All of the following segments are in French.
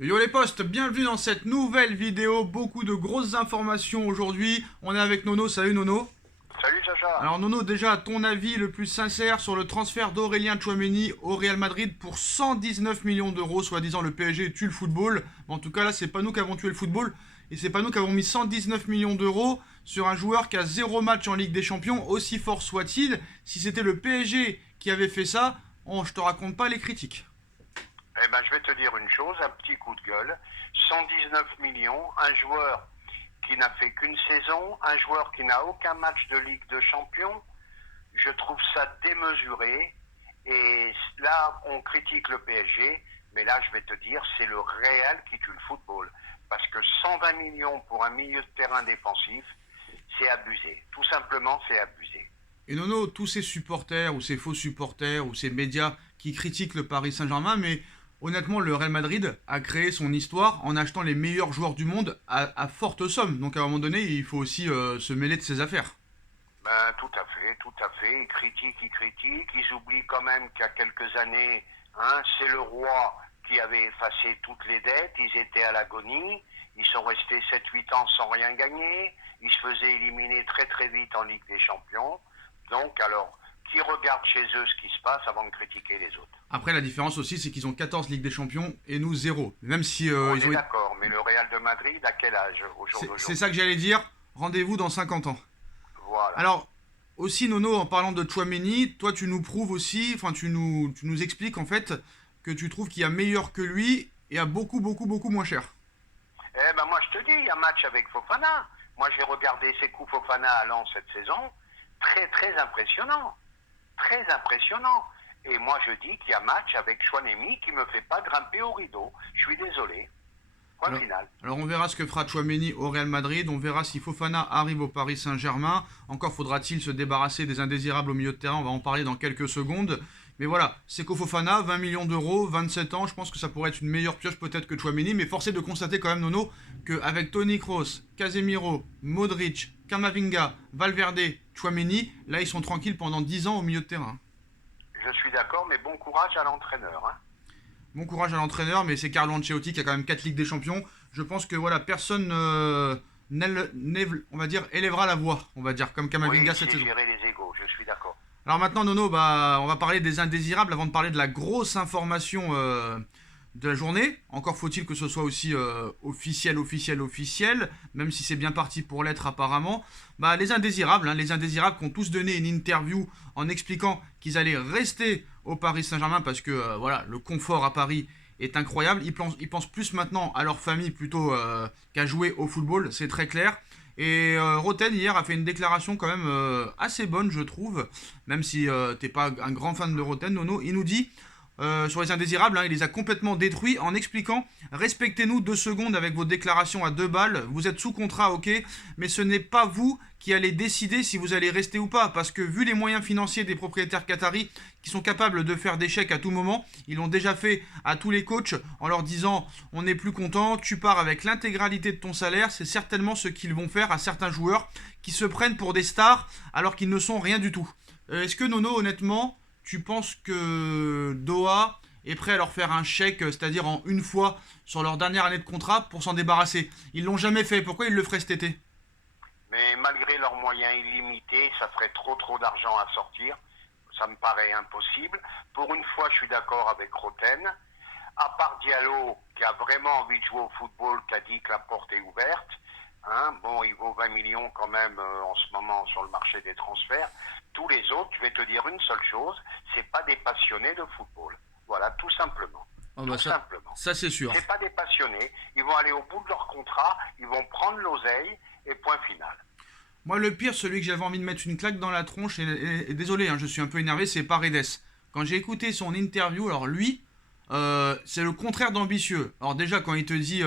Yo les potes, bienvenue dans cette nouvelle vidéo, beaucoup de grosses informations aujourd'hui. On est avec Nono, salut Nono. Salut Sacha. Alors Nono, déjà ton avis le plus sincère sur le transfert d'Aurélien Tchouaméni au Real Madrid pour 119 millions d'euros, soi-disant le PSG tue le football. Mais en tout cas là c'est pas nous qui avons tué le football et c'est pas nous qui avons mis 119 millions d'euros sur un joueur qui a zéro match en Ligue des Champions, aussi fort soit-il. Si c'était le PSG qui avait fait ça, je te raconte pas les critiques. Eh ben, je vais te dire une chose, un petit coup de gueule. 119 millions, un joueur qui n'a fait qu'une saison, un joueur qui n'a aucun match de Ligue de Champions. Je trouve ça démesuré. Et là, on critique le PSG, mais là, je vais te dire, c'est le Real qui tue le football. Parce que 120 millions pour un milieu de terrain défensif, c'est abusé. Tout simplement, c'est abusé. Et Nono, tous ces supporters ou ces faux supporters ou ces médias qui critiquent le Paris Saint-Germain, mais honnêtement, le Real Madrid a créé son histoire en achetant les meilleurs joueurs du monde à forte somme. Donc à un moment donné, il faut aussi se mêler de ses affaires. Ben, tout à fait, tout à fait. Ils critiquent. Ils oublient quand même qu'il y a quelques années, c'est le roi qui avait effacé toutes les dettes. Ils étaient à l'agonie. Ils sont restés 7-8 ans sans rien gagner. Ils se faisaient éliminer très très vite en Ligue des Champions. Donc, alors, qui regarde chez eux ce qui se passe avant de critiquer les autres? Après, la différence aussi, c'est qu'ils ont 14 Ligues des Champions et nous zéro. Même si On ils est ont... d'accord, mais le Real de Madrid, à quel âge au jour C'est d'aujourd'hui? ça que j'allais dire. Rendez-vous dans 50 ans. Voilà. Alors, aussi Nono, en parlant de Chouameni, toi tu nous prouves aussi, enfin tu nous expliques en fait que tu trouves qu'il y a meilleur que lui et à beaucoup moins cher. Eh ben moi je te dis, il y a match avec Fofana. Moi j'ai regardé ses coups Fofana à Lens cette saison. Très très impressionnant. Très impressionnant. Et moi je dis qu'il y a match avec Chouanemi qui me fait pas grimper au rideau. Je suis désolé. Point Alors, final. alors on verra ce que fera Chouameni au Real Madrid, on verra si Fofana arrive au Paris Saint-Germain. Encore faudra-t-il se débarrasser des indésirables au milieu de terrain, on va en parler dans quelques secondes. Mais voilà, Seko Fofana, 20 millions d'euros, 27 ans, je pense que ça pourrait être une meilleure pioche peut-être que Chouameni, mais force est de constater quand même Nono qu'avec Toni Kroos, Casemiro, Modric, Kamavinga, Valverde, Chouameni, là ils sont tranquilles pendant 10 ans au milieu de terrain. Je suis d'accord, mais bon courage à l'entraîneur. Bon courage à l'entraîneur, mais c'est Carlo Ancelotti qui a quand même 4 Ligues des Champions. Je pense que voilà, personne, on va dire, élèvera la voix, on va dire, comme Oui, Kamavinga il cette sait saison. gérer les égos, je suis d'accord. Alors maintenant, Nono, bah, on va parler des indésirables avant de parler de la grosse information de la journée. Encore faut-il que ce soit aussi officiel, même si c'est bien parti pour l'être apparemment. Bah, les indésirables qui ont tous donné une interview en expliquant qu'ils allaient rester au Paris Saint-Germain parce que voilà, le confort à Paris est incroyable. Ils pensent plus maintenant à leur famille plutôt qu'à jouer au football, c'est très clair. Et Roten hier a fait une déclaration quand même assez bonne, je trouve, même si t'es pas un grand fan de Roten, Nono. Il nous dit sur les indésirables, il les a complètement détruits en expliquant respectez-nous 2 secondes avec vos déclarations à 2 balles. Vous êtes sous contrat, ok, mais ce n'est pas vous qui allez décider si vous allez rester ou pas, parce que vu les moyens financiers des propriétaires qataris qui sont capables de faire des chèques à tout moment, ils l'ont déjà fait à tous les coachs en leur disant on n'est plus content, tu pars avec l'intégralité de ton salaire. C'est certainement ce qu'ils vont faire à certains joueurs qui se prennent pour des stars alors qu'ils ne sont rien du tout. Est-ce que Nono, honnêtement, tu penses que Doha est prêt à leur faire un chèque, c'est-à-dire en une fois sur leur dernière année de contrat pour s'en débarrasser? Ils l'ont jamais fait, pourquoi ils le feraient cet été? Mais malgré leurs moyens illimités, ça ferait trop d'argent à sortir. Ça me paraît impossible. Pour une fois, je suis d'accord avec Roten. À part Diallo, qui a vraiment envie de jouer au football, qui a dit que la porte est ouverte. Bon, il vaut 20 millions quand même en ce moment sur le marché des transferts. Tous les autres, je vais te dire une seule chose, c'est pas des passionnés de football. Voilà, tout simplement. Oh bah Tout simplement. ça c'est sûr. C'est pas des passionnés. Ils vont aller au bout de leur contrat, ils vont prendre l'oseille et point final. Moi, le pire, celui que j'avais envie de mettre une claque dans la tronche, et désolé, je suis un peu énervé, c'est Paredes. Quand j'ai écouté son interview, alors lui, c'est le contraire d'ambitieux. Alors déjà, quand il te dit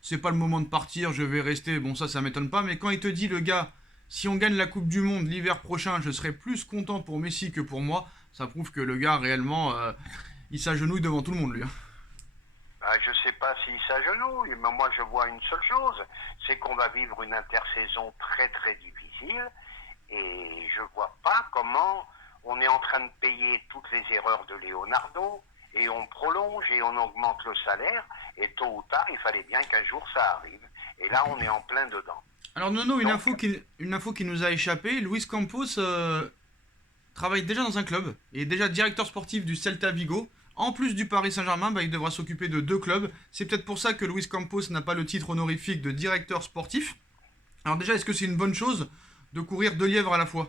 c'est pas le moment de partir, je vais rester, bon ça m'étonne pas, mais quand il te dit le gars, si on gagne la Coupe du Monde l'hiver prochain, je serai plus content pour Messi que pour moi, ça prouve que le gars réellement, il s'agenouille devant tout le monde lui. Je ne sais pas s'il s'agenouille, mais moi je vois une seule chose, c'est qu'on va vivre une intersaison très difficile et je vois pas comment on est en train de payer toutes les erreurs de Leonardo et on prolonge et on augmente le salaire, et tôt ou tard, il fallait bien qu'un jour ça arrive. Et là, on est en plein dedans. Alors Nono, Donc, une info qui nous a échappé, Luis Campos travaille déjà dans un club, et est déjà directeur sportif du Celta Vigo. En plus du Paris Saint-Germain, il devra s'occuper de 2 clubs. C'est peut-être pour ça que Luis Campos n'a pas le titre honorifique de directeur sportif. Alors déjà, est-ce que c'est une bonne chose de courir 2 lièvres à la fois?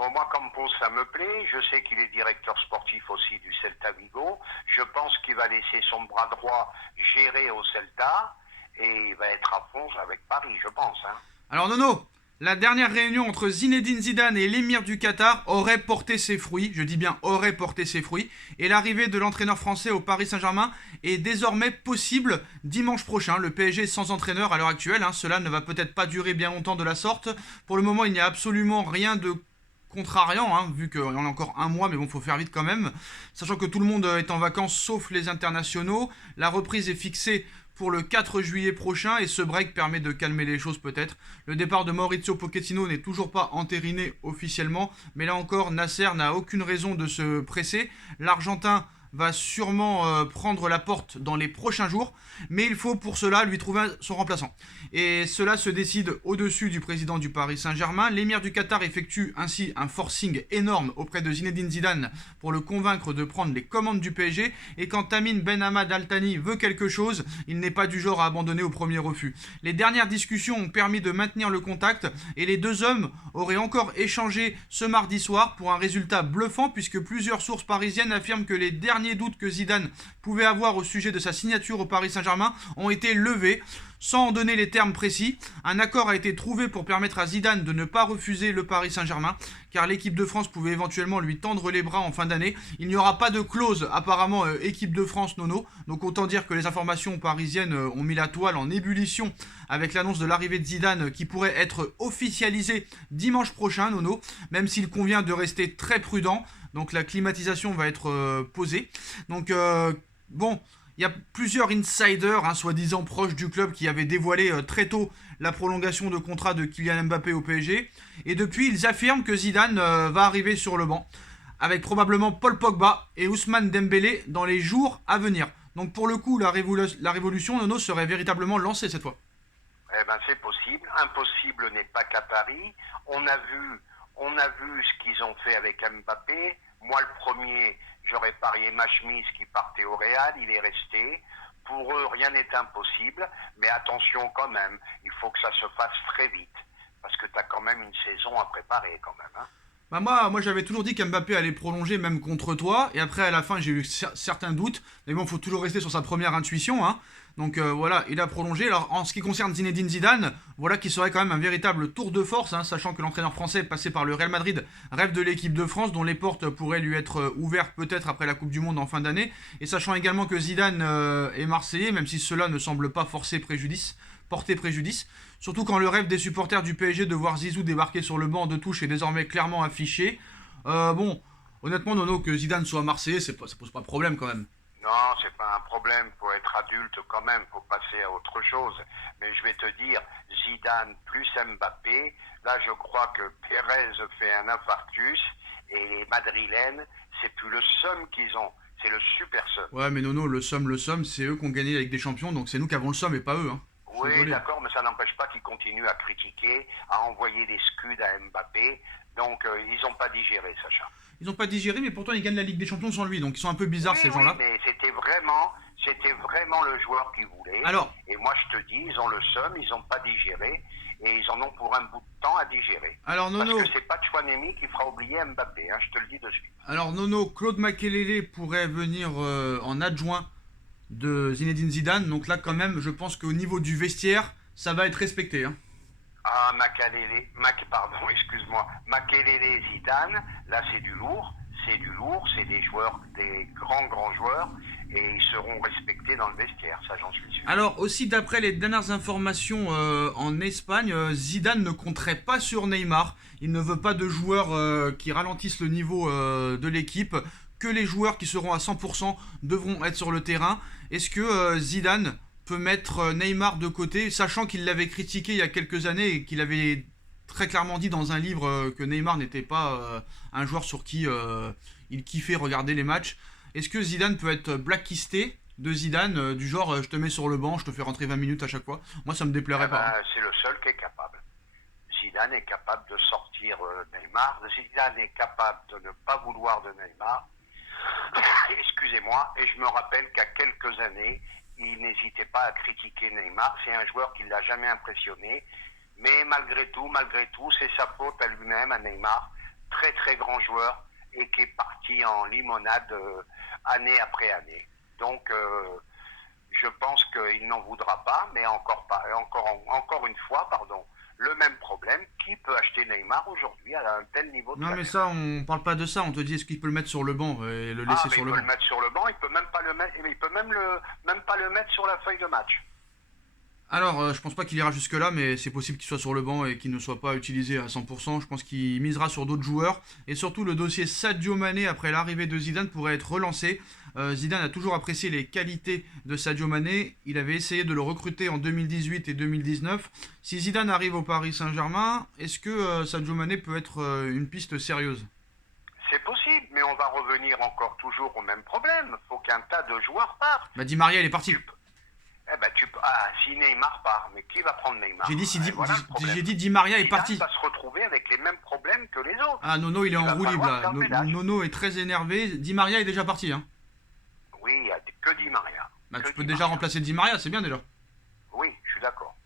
bon, moi, Campos, ça me plaît. Je sais qu'il est directeur sportif aussi du Celta Vigo. Je pense qu'il va laisser son bras droit gérer au Celta, et il va être à fond avec Paris, je pense. Hein. Alors Nono, la dernière réunion entre Zinedine Zidane et l'émir du Qatar aurait porté ses fruits, je dis bien aurait porté ses fruits, et l'arrivée de l'entraîneur français au Paris Saint-Germain est désormais possible dimanche prochain. Le PSG est sans entraîneur à l'heure actuelle, cela ne va peut-être pas durer bien longtemps de la sorte. Pour le moment, il n'y a absolument rien de contrariant, vu qu'il y en a encore un mois, mais bon, faut faire vite quand même. Sachant que tout le monde est en vacances, sauf les internationaux. La reprise est fixée pour le 4 juillet prochain, et ce break permet de calmer les choses peut-être. Le départ de Maurizio Pochettino n'est toujours pas entériné officiellement, mais là encore, Nasser n'a aucune raison de se presser. L'Argentin va sûrement prendre la porte dans les prochains jours, mais il faut pour cela lui trouver son remplaçant. Et cela se décide au-dessus du président du Paris Saint-Germain. L'émir du Qatar effectue ainsi un forcing énorme auprès de Zinedine Zidane pour le convaincre de prendre les commandes du PSG, et quand Tamim Ben Hamad Al Thani veut quelque chose, il n'est pas du genre à abandonner au premier refus. Les dernières discussions ont permis de maintenir le contact, et les 2 hommes auraient encore échangé ce mardi soir pour un résultat bluffant, puisque plusieurs sources parisiennes affirment que les derniers doutes que Zidane pouvait avoir au sujet de sa signature au Paris Saint-Germain ont été levés. Sans en donner les termes précis, un accord a été trouvé pour permettre à Zidane de ne pas refuser le Paris Saint-Germain, car l'équipe de France pouvait éventuellement lui tendre les bras en fin d'année. Il n'y aura pas de clause apparemment équipe de France Nono, donc autant dire que les informations parisiennes ont mis la toile en ébullition avec l'annonce de l'arrivée de Zidane qui pourrait être officialisée dimanche prochain, Nono, même s'il convient de rester très prudent. Donc la climatisation va être posée. Donc bon, il y a plusieurs insiders, soi-disant proches du club, qui avaient dévoilé très tôt la prolongation de contrat de Kylian Mbappé au PSG. Et depuis, ils affirment que Zidane va arriver sur le banc, avec probablement Paul Pogba et Ousmane Dembélé dans les jours à venir. Donc pour le coup, la révolution, Nono, serait véritablement lancée cette fois. Eh ben c'est possible. Impossible n'est pas qu'à Paris. On a vu ce qu'ils ont fait avec Mbappé. Moi, le premier, j'aurais parié Machmis qui partait au Real. Il est resté. Pour eux, rien n'est impossible. Mais attention quand même, il faut que ça se fasse très vite. Parce que tu as quand même une saison à préparer quand même. Hein. Moi j'avais toujours dit qu'Mbappé allait prolonger même contre toi. Et après, à la fin, j'ai eu certains doutes. Mais bon, il faut toujours rester sur sa première intuition. Donc voilà, il a prolongé. Alors en ce qui concerne Zinedine Zidane, voilà qui serait quand même un véritable tour de force, sachant que l'entraîneur français passé par le Real Madrid rêve de l'équipe de France, dont les portes pourraient lui être ouvertes peut-être après la Coupe du Monde en fin d'année, et sachant également que Zidane est marseillais, même si cela ne semble pas porter préjudice, surtout quand le rêve des supporters du PSG de voir Zizou débarquer sur le banc de touche est désormais clairement affiché. Bon, honnêtement, Nono, que Zidane soit marseillais, ça pose pas de problème quand même. Non, c'est pas un problème. Pour être adulte quand même, faut passer à autre chose. Mais je vais te dire, Zidane plus Mbappé, là je crois que Pérez fait un infarctus, et les Madrilènes, c'est plus le somme qu'ils ont, c'est le super somme. Ouais, mais Nono, le somme, c'est eux qui ont gagné la Ligue des Champions, donc c'est nous qui avons le somme et pas eux. Oui, d'accord, mais ça n'empêche pas qu'ils continuent à critiquer, à envoyer des scuds à Mbappé. Donc ils n'ont pas digéré, Sacha. Ils n'ont pas digéré, mais pourtant ils gagnent la Ligue des Champions sans lui, donc ils sont un peu bizarres ces gens-là. Oui, mais c'était vraiment le joueur qu'ils voulaient. Alors, et moi je te dis, ils ont le seum, ils n'ont pas digéré, et ils en ont pour un bout de temps à digérer. Alors Nono, parce que c'est pas Chouanemi qui fera oublier Mbappé, je te le dis de suite. Alors Nono, Claude Makelele pourrait venir en adjoint de Zinedine Zidane, donc là quand même, je pense qu'au niveau du vestiaire, ça va être respecté. Ah, Makelele, Zidane, là c'est du lourd, c'est des joueurs, des grands joueurs, et ils seront respectés dans le vestiaire, ça j'en suis sûr. Alors aussi d'après les dernières informations en Espagne, Zidane ne compterait pas sur Neymar, il ne veut pas de joueurs qui ralentissent le niveau de l'équipe, que les joueurs qui seront à 100% devront être sur le terrain. Est-ce que Zidane peut mettre Neymar de côté, sachant qu'il l'avait critiqué il y a quelques années et qu'il avait très clairement dit dans un livre que Neymar n'était pas un joueur sur qui il kiffait regarder les matchs. Est-ce que Zidane peut être blacklisté de Zidane, du genre je te mets sur le banc, je te fais rentrer 20 minutes à chaque fois? Moi, ça me déplairait pas. C'est le seul qui est capable. Zidane est capable de sortir Neymar. Zidane est capable de ne pas vouloir de Neymar. Excusez-moi. Et je me rappelle qu'à quelques années, il n'hésitait pas à critiquer Neymar. C'est un joueur qui ne l'a jamais impressionné. Mais malgré tout, c'est sa faute à lui-même, à Neymar. Très très grand joueur et qui est parti en limonade année après année. Donc je pense qu'il n'en voudra pas, mais encore une fois, le même problème. Qui peut acheter Neymar aujourd'hui à un tel niveau de Non, salaire? mais ça, on parle pas de ça. On te dit est-ce qu'il peut le mettre sur le banc et le laisser sur le Il peut banc. le mettre sur le banc. Il peut même pas le mettre. Il peut même pas le mettre sur la feuille de match. Alors, je pense pas qu'il ira jusque-là, mais c'est possible qu'il soit sur le banc et qu'il ne soit pas utilisé à 100%. Je pense qu'il misera sur d'autres joueurs. Et surtout, le dossier Sadio Mané, après l'arrivée de Zidane, pourrait être relancé. Zidane a toujours apprécié les qualités de Sadio Mané. Il avait essayé de le recruter en 2018 et 2019. Si Zidane arrive au Paris Saint-Germain, est-ce que Sadio Mané peut être une piste sérieuse? C'est possible, mais on va revenir encore toujours au même problème. Il faut qu'un tas de joueurs partent. Bah, Di Maria, il est parti. Si Neymar part, mais qui va prendre Neymar? J'ai dit, Voilà le problème. j'ai dit Di Maria est Zidane parti. va se retrouver avec les mêmes problèmes que les autres. Ah, Nono, il est en va roue libre falloir là. faire le ménage. Nono est très énervé. Di Maria est déjà parti. Hein. Oui, il n'y a que Di Maria. Bah, Que tu peux Di déjà Maria. remplacer Di Maria, c'est bien déjà. Oui, je suis d'accord.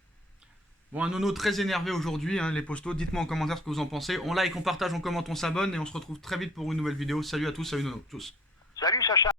Bon, un Nono très énervé aujourd'hui, hein, les postos. Dites-moi en commentaire ce que vous en pensez. On like, on partage, on commente, on s'abonne et on se retrouve très vite pour une nouvelle vidéo. Salut à tous, salut Nono, tous. Salut Sacha.